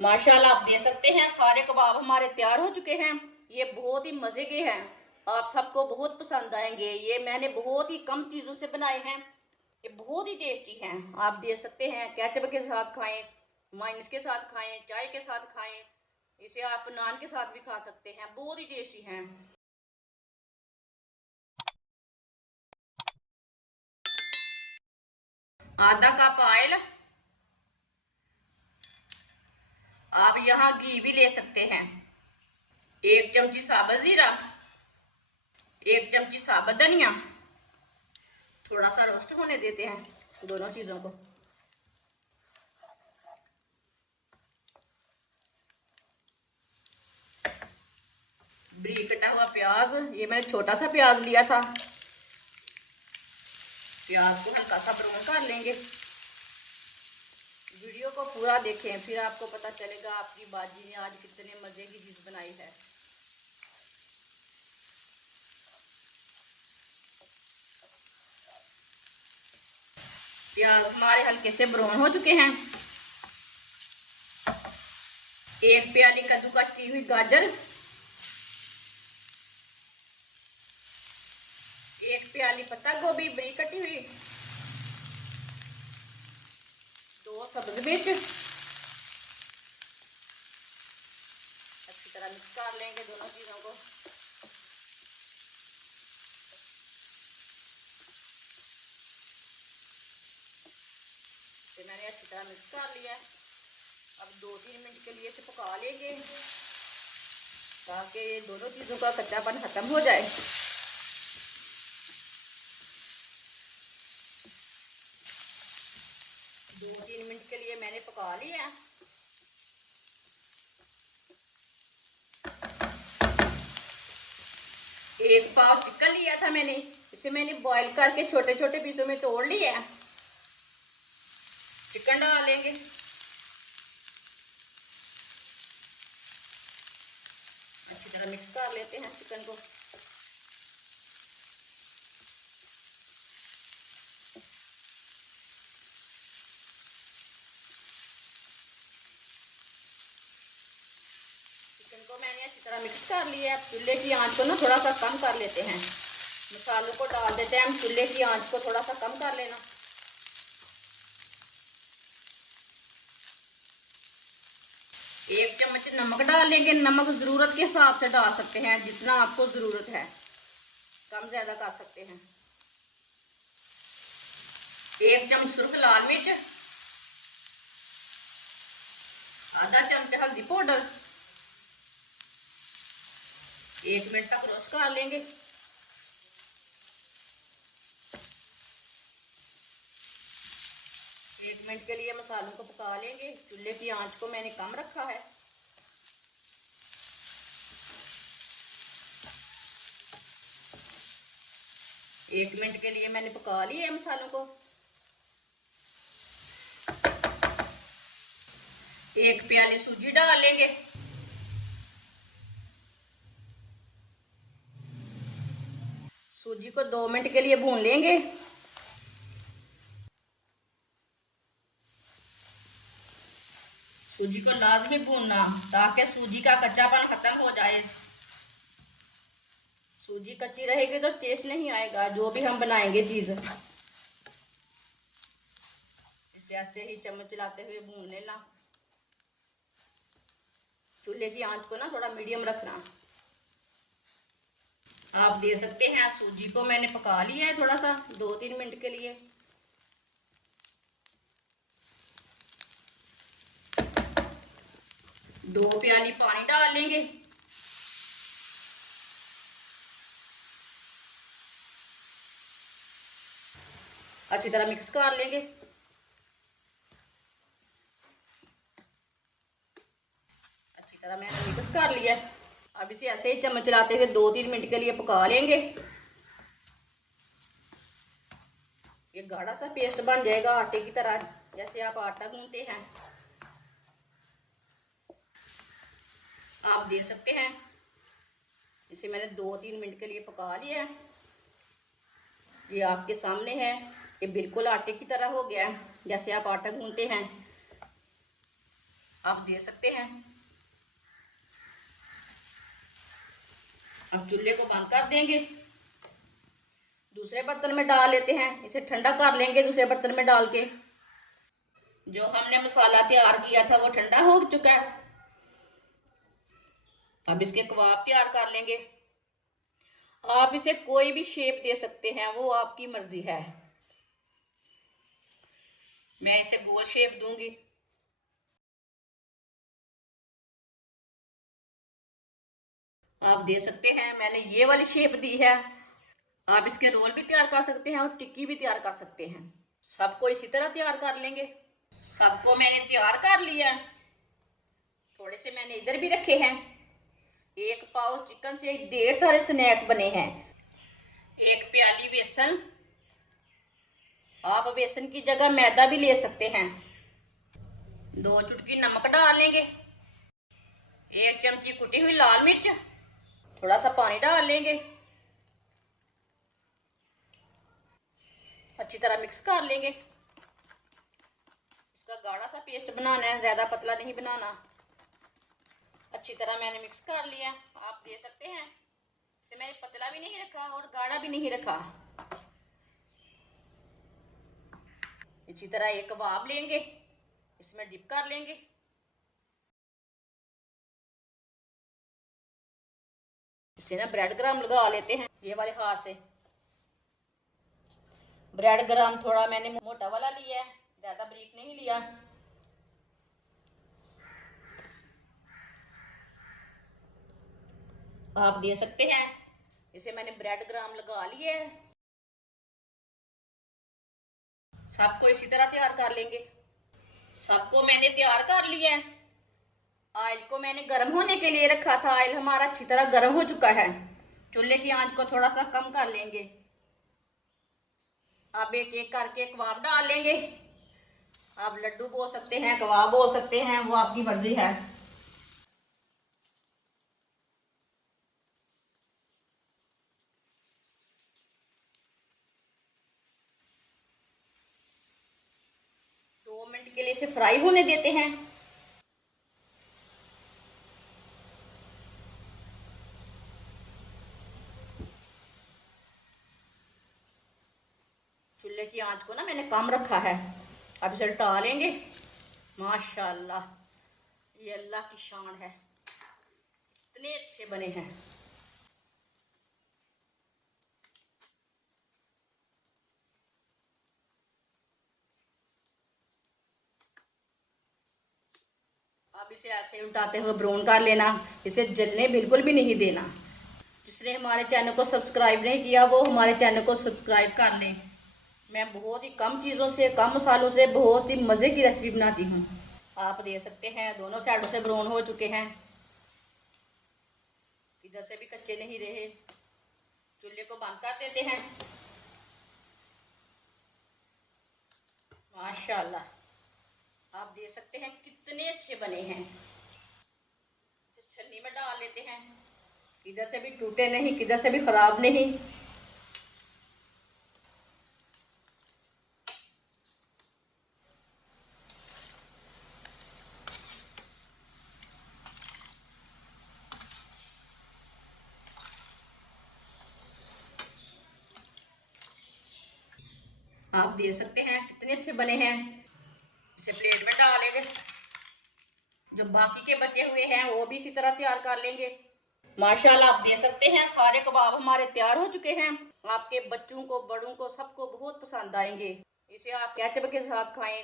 माशाल्लाह आप देख सकते हैं सारे कबाब हमारे तैयार हो चुके हैं। ये बहुत ही मज़े के हैं, आप सबको बहुत पसंद आएंगे। ये मैंने बहुत ही कम चीज़ों से बनाए हैं, ये बहुत ही टेस्टी हैं। आप देख सकते हैं, केचप के साथ खाएं, माइनस के साथ खाएं, चाय के साथ खाएं, इसे आप नान के साथ भी खा सकते हैं, बहुत ही टेस्टी हैं। आधा कप ऑयल, आप यहाँ घी भी ले सकते हैं। 1 चमची साबुत जीरा, 1 चमची साबुत धनिया। थोड़ा सा रोस्ट होने देते हैं दोनों चीज़ों को। बारीक कटा हुआ प्याज, ये मैंने छोटा सा प्याज लिया था। प्याज को हल्का सा ब्राउन कर लेंगे। वीडियो को पूरा देखें, फिर आपको पता चलेगा आपकी बाजी ने आज कितने मज़े की चीज़ बनाई है। प्याज हमारे हल्के से ब्राउन हो चुके हैं। 1 प्याली कद्दूकस की हुई गाजर, 1 प्याली पत्ता गोभी बारीक कटी हुई, 2 सब्ज मिर्च। अच्छी तरह मिक्स कर लेंगे दोनों चीज़ों को। इसे मैंने अच्छी तरह मिक्स कर लिया है। अब 2-3 मिनट के लिए इसे पका लेंगे ताकि ये दोनों चीज़ों का कच्चापन ख़त्म हो जाए। 2-3 मिनट के लिए मैंने पका लिया। एक पाव चिकन लिया था मैंने, इसे मैंने बॉईल करके छोटे छोटे पीसों में तोड़ लिया है। चिकन डाल लेंगे। अच्छी तरह मिक्स कर लेते हैं चिकन को। चिकन को मैंने अच्छी तरह मिक्स कर लिया है। चूल्हे की आंच को ना थोड़ा सा कम कर लेते हैं। मसालों को डाल देते हैं हम, चूल्हे की आंच को थोड़ा सा कम कर लेना। एक चम्मच नमक डाल लेंगे। नमक ज़रूरत के हिसाब से डाल सकते हैं, जितना आपको ज़रूरत है, कम ज़्यादा कर सकते हैं। 1 चम्मच सुर्ख लाल मिर्च, आधा चम्मच हल्दी पाउडर। 1 मिनट तक रोस्ट कर लेंगे। 1 मिनट के लिए मसालों को पका लेंगे। चूल्हे की आंच को मैंने कम रखा है। एक मिनट के लिए मैंने पका लिया है मसालों को। 1 प्याली सूजी डाल लेंगे। सूजी को 2 मिनट के लिए भून लेंगे। सूजी को लाजमी भूनना ताकि सूजी का कच्चापन खत्म हो जाए। सूजी कच्ची रहेगी तो टेस्ट नहीं आएगा जो भी हम बनाएंगे चीज़। इसे ऐसे ही चम्मच चलाते हुए भून लेना। चूल्हे की आंच को ना थोड़ा मीडियम रखना। आप दे सकते हैं, सूजी को मैंने पका लिया है थोड़ा सा 2-3 मिनट के लिए। दो प्याली पानी डाल लेंगे। अच्छी तरह मिक्स कर लेंगे। अच्छी तरह मैंने मिक्स कर लिया है। अब इसे ऐसे ही चम्मच चलाते हुए 2-3 मिनट के लिए पका लेंगे। ये गाढ़ा सा पेस्ट बन जाएगा आटे की तरह, जैसे आप आटा गूंथते हैं। आप देख सकते हैं, इसे मैंने 2-3 मिनट के लिए पका लिया है। ये आपके सामने है, ये बिल्कुल आटे की तरह हो गया है, जैसे आप आटा गूंथते हैं। आप दे सकते हैं। अब चूल्हे को बंद कर देंगे, दूसरे बर्तन में डाल लेते हैं, इसे ठंडा कर लेंगे दूसरे बर्तन में डाल के। जो हमने मसाला तैयार किया था वो ठंडा हो चुका है। अब इसके कबाब तैयार कर लेंगे। आप इसे कोई भी शेप दे सकते हैं, वो आपकी मर्जी है। मैं इसे गोल शेप दूंगी। आप दे सकते हैं, मैंने ये वाली शेप दी है। आप इसके रोल भी तैयार कर सकते हैं और टिक्की भी तैयार कर सकते हैं। सबको इसी तरह तैयार कर लेंगे। सबको मैंने तैयार कर लिया। थोड़े से मैंने इधर भी रखे हैं। एक पाव चिकन से ढेर सारे स्नैक बने हैं। एक प्याली बेसन, आप बेसन की जगह मैदा भी ले सकते हैं। 2 चुटकी नमक डाल लेंगे। 1 चमची कुटी हुई लाल मिर्च, थोड़ा सा पानी डाल लेंगे। अच्छी तरह मिक्स कर लेंगे। इसका गाढ़ा सा पेस्ट बनाना है, ज़्यादा पतला नहीं बनाना। अच्छी तरह मैंने मिक्स कर लिया। आप दे सकते हैं, इसे मैंने पतला भी नहीं रखा और गाढ़ा भी नहीं रखा। इसी तरह एक कबाब लेंगे, इसमें डिप कर लेंगे। इसे ना ब्रेड ग्राम लगा लेते हैं, ये वाले हाथ से। ब्रेड ग्राम थोड़ा मैंने मोटा वाला लिया है, ज़्यादा बारीक नहीं लिया। आप दे सकते हैं, इसे मैंने ब्रेड ग्राम लगा लिए है। सबको इसी तरह तैयार कर लेंगे। सबको मैंने तैयार कर लिया है। ऑयल को मैंने गर्म होने के लिए रखा था। ऑयल हमारा अच्छी तरह गर्म हो चुका है। चूल्हे की आंच को थोड़ा सा कम कर लेंगे। अब एक एक करके कबाब डाल लेंगे। आप लड्डू बोल सकते हैं, कबाब बोल सकते हैं, वो आपकी मर्जी है। दो मिनट के लिए इसे फ्राई होने देते हैं। चूल्हे की आंच को ना मैंने कम रखा है। अब इसे उल्टा लेंगे। माशाल्लाह, ये अल्लाह की शान है, इतने अच्छे बने हैं। अब इसे ऐसे उल्टाते हुए ब्राउन कर लेना। इसे जलने बिल्कुल भी नहीं देना। जिसने हमारे चैनल को सब्सक्राइब नहीं किया वो हमारे चैनल को सब्सक्राइब कर लें। मैं बहुत ही कम चीज़ों से, कम मसालों से बहुत ही मज़े की रेसिपी बनाती हूँ। आप दे सकते हैं, दोनों साइडों से ब्राउन हो चुके हैं, इधर से भी कच्चे नहीं रहे। चूल्हे को बंद कर देते हैं। माशाल्लाह, आप दे सकते हैं कितने अच्छे बने हैं। इसे छन्नी में डाल लेते हैं, किधर से भी टूटे नहीं, किधर से भी खराब नहीं। आप दे सकते हैं कितने अच्छे बने हैं। इसे प्लेट में डालेंगे। जो बाकी के बचे हुए हैं वो भी इसी तरह तैयार कर लेंगे। माशाल्लाह, आप दे सकते हैं, सारे कबाब हमारे तैयार हो चुके हैं। आपके बच्चों को, बड़ों को, सबको बहुत पसंद आएंगे। इसे आप केचप के साथ खाएं,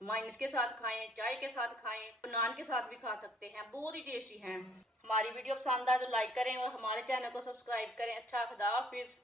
माइनस के साथ खाएं, चाय के साथ खाएं, नान के साथ भी खा सकते हैं, बहुत ही टेस्टी हैं। हमारी वीडियो पसंद आए तो लाइक करें और हमारे चैनल को सब्सक्राइब करें। अच्छा, खुदा हाफिज।